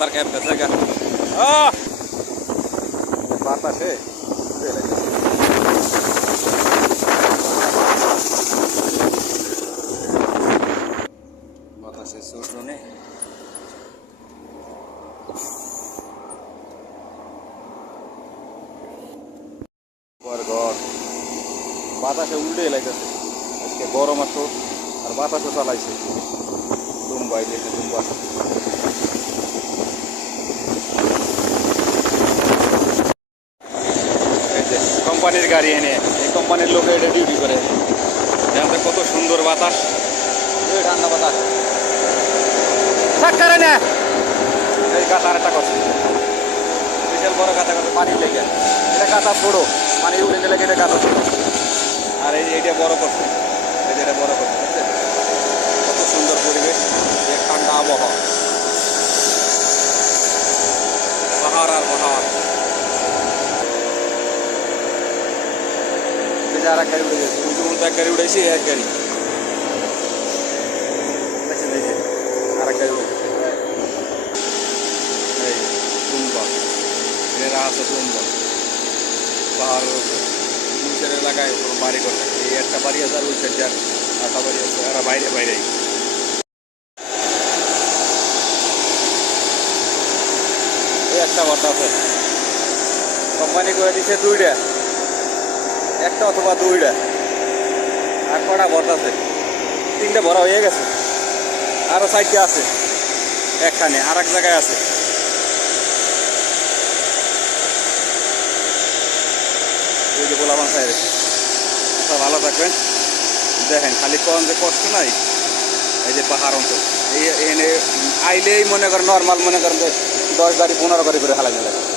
সাঁতার কাটতেছে গা বাতাসে বাতাসে চূর্ণে ঘর বাতাসে উল্টে লাগতেছে আজকে গরম আসো আর বাতাসও চালাইছে দুম্বাই দেখে দুম্বা এই যে কোম্পানির গাড়ি এনে এই কোম্পানির লোকে এটা ডিউটি করে জানতে কত সুন্দর বাতাস ঠান্ডা বাতাস করে না এই গাছ আর একটা কথা বিশাল বড় গাছা গাছে পানি লেগে এটা গাছা ছোড়ো পানি উড়ে গেলে এটা গাছা ছোড়ো আর এইটা বড় করছে এটা বড় করছে কত সুন্দর পরিবেশ এক ঠান্ডা আবহাওয়া পাহাড় আর পাহাড় আর এক গাড়ি উড়ে গেছে এক গাড়ি উড়েছে এক গাড়ি আর এক গাড়ি উড়ে গেছে এই দুম্বা এরা আছে দুম্বা পাহাড়ের উপরে উলসের এলাকায় বাড়ি করতে এই একটা বাড়ি আছে আর উলসের যার একটা বাড়ি আছে এরা বাইরে বাইরেই এই একটা বর্তা আছে কোম্পানি করে দিচ্ছে দুইটা একটা অথবা দুইটা আর কটা বর্তা আছে তিনটা ভরা হয়ে গেছে আরও সাইডটা আছে একখানে আর এক জায়গায় আছে এই যে গোলাবান সাইডে ভালো থাকবেন দেখেন খালি কোন যে কষ্ট নাই এই যে পাহাড় অঞ্চল এই এনে আইলেই মনে করেন নর্মাল মনে করেন যে 10 গাড়ি 15 গাড়ি করে হালাই লাগে